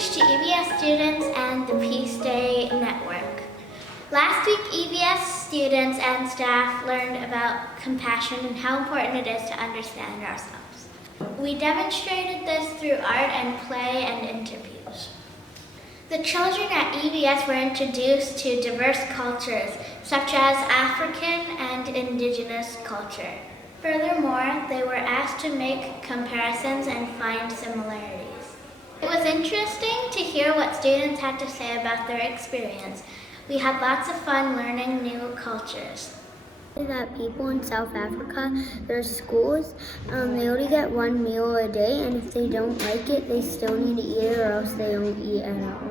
message to EVS students and the Peace Day Network. Last week, EVS students and staff learned about compassion and how important it is to understand ourselves. We demonstrated this through art and play and interviews. The children at EVS were introduced to diverse cultures, such as African and Indigenous culture. Furthermore, they were asked to make comparisons and find similarities. It was interesting to hear what students had to say about their experience. We had lots of fun learning new cultures. That people in South Africa, their schools, they only get one meal a day, and if they don't like it, they still need to eat it or else they don't eat at all.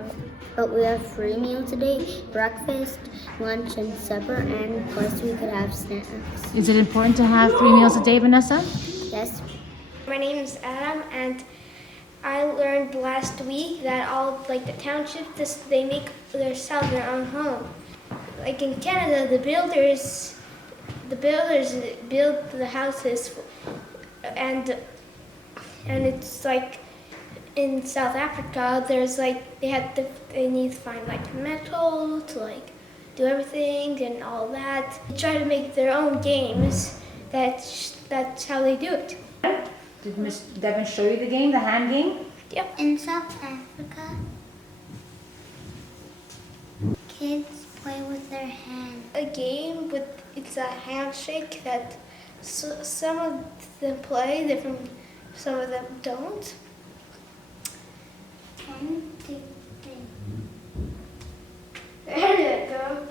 But we have 3 meals a day, breakfast, lunch, and supper, and plus we could have snacks. Is it important to have 3 meals a day, Vanessa? Yes. My name is Adam, and I learned last week that all the townships, they make themselves their own home. Like in Canada, the builders build the houses, and it's like in South Africa, there's they need to find metal to do everything and all that. They try to make their own games. That's how they do it. Did Miss Devin show you the game, the hand game? Yep. In South Africa, kids play with their hands. A game it's a handshake that some of them play, some of them don't. There you go.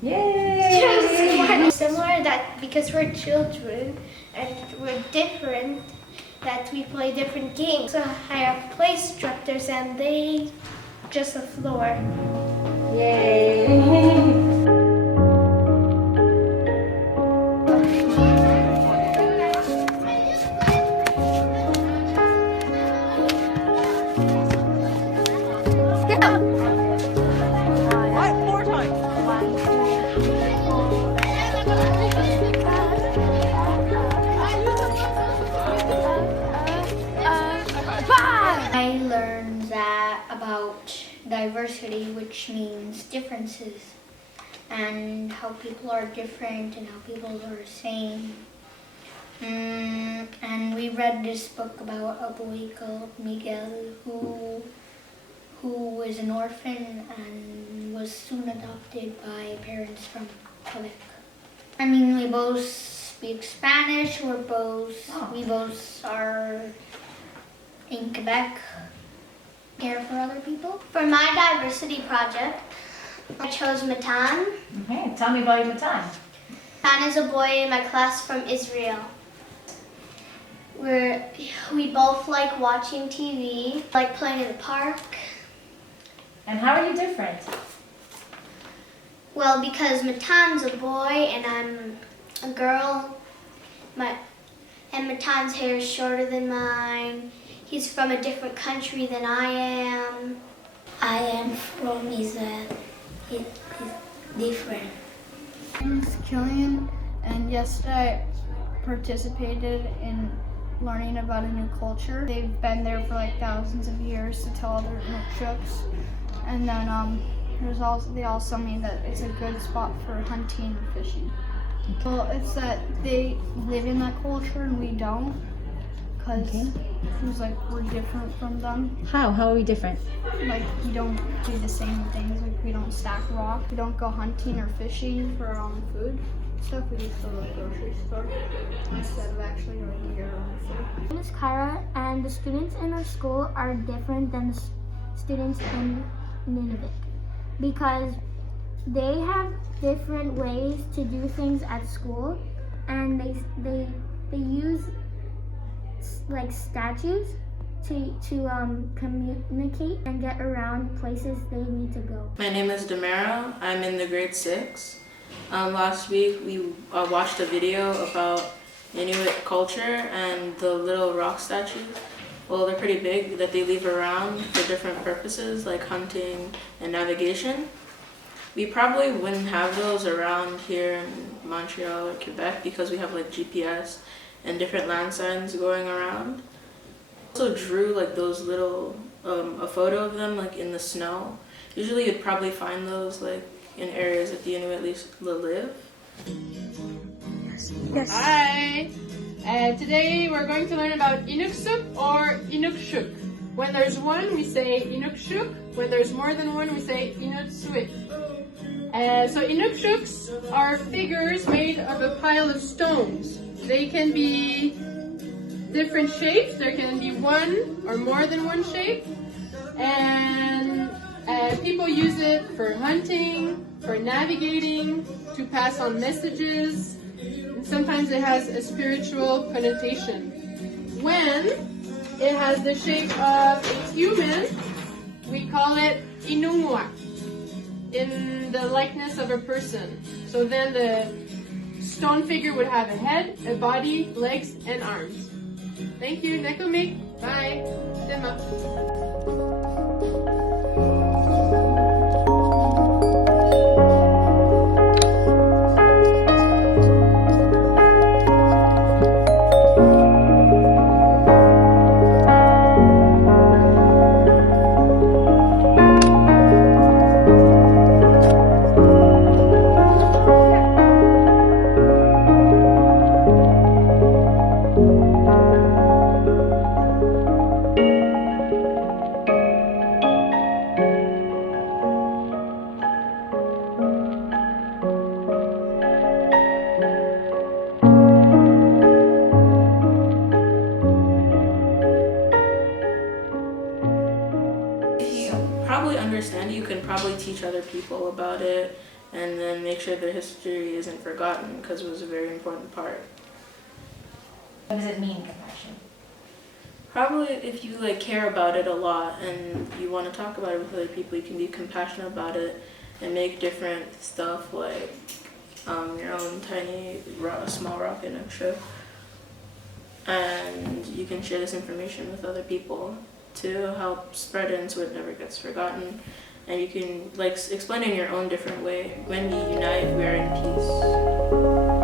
Yay! Similar that because we're children and we're different, that we play different games. So I have play instructors and they just the floor. Yay! I learned that about diversity, which means differences, and how people are different and how people are the same. And we read this book about a boy called Miguel who was an orphan and was soon adopted by parents from Quebec. I mean, we both speak Spanish. We both are in Quebec, care for other people. For my diversity project, I chose Matan. Okay, tell me about your Matan. Matan is a boy in my class from Israel. We both like watching TV, like playing in the park. And how are you different? Well, because Matan's a boy and I'm a girl, and Matan's hair is shorter than mine. He's from a different country than I am. I am from Israel. He's different. My name is Killian, and yesterday I participated in learning about a new culture. They've been there for thousands of years to tell other Nookshuks. And then they also mean that it's a good spot for hunting and fishing. Well, it's that they live in that culture and we don't. Because it seems like we're different from them. How? How are we different? We don't do the same things. We don't stack rock. We don't go hunting or fishing for our own food. Stuff we just go to the grocery store instead of actually going to your own food. My name is Kyra, and the students in our school are different than the students in Nunavut because they have different ways to do things at school, and they use statues to communicate and get around places they need to go. My name is Demara. I'm in the grade 6. Last week we watched a video about Inuit culture and the little rock statues. Well, they're pretty big that they leave around for different purposes like hunting and navigation. We probably wouldn't have those around here in Montreal or Quebec because we have GPS and different land signs going around. Also drew like those little a photo of them like in the snow. Usually you'd probably find those like in areas that the Inuit live. Yes. Hi! Today we're going to learn about Inuksuk or Inukshuk. When there's one, we say Inukshuk. When there's more than one, we say Inuksuk. So Inukshuks are figures made of a pile of stones. They can be different shapes. There can be one or more than one shape. And people use it for hunting, for navigating, to pass on messages. And sometimes it has a spiritual connotation. When it has the shape of a human, we call it Inungwa, in the likeness of a person. So then the stone figure would have a head, a body, legs, and arms. Thank you, Nekomik. Bye. Dema. Probably understand it, you can probably teach other people about it and then make sure their history isn't forgotten because it was a very important part. What does it mean, compassion? Probably if you like care about it a lot and you want to talk about it with other people, you can be compassionate about it and make different stuff like your own tiny small rock in a ship. And you can share this information with other people to help spread it so it never gets forgotten. And you can like explain it in your own different way. When we unite, we are in peace.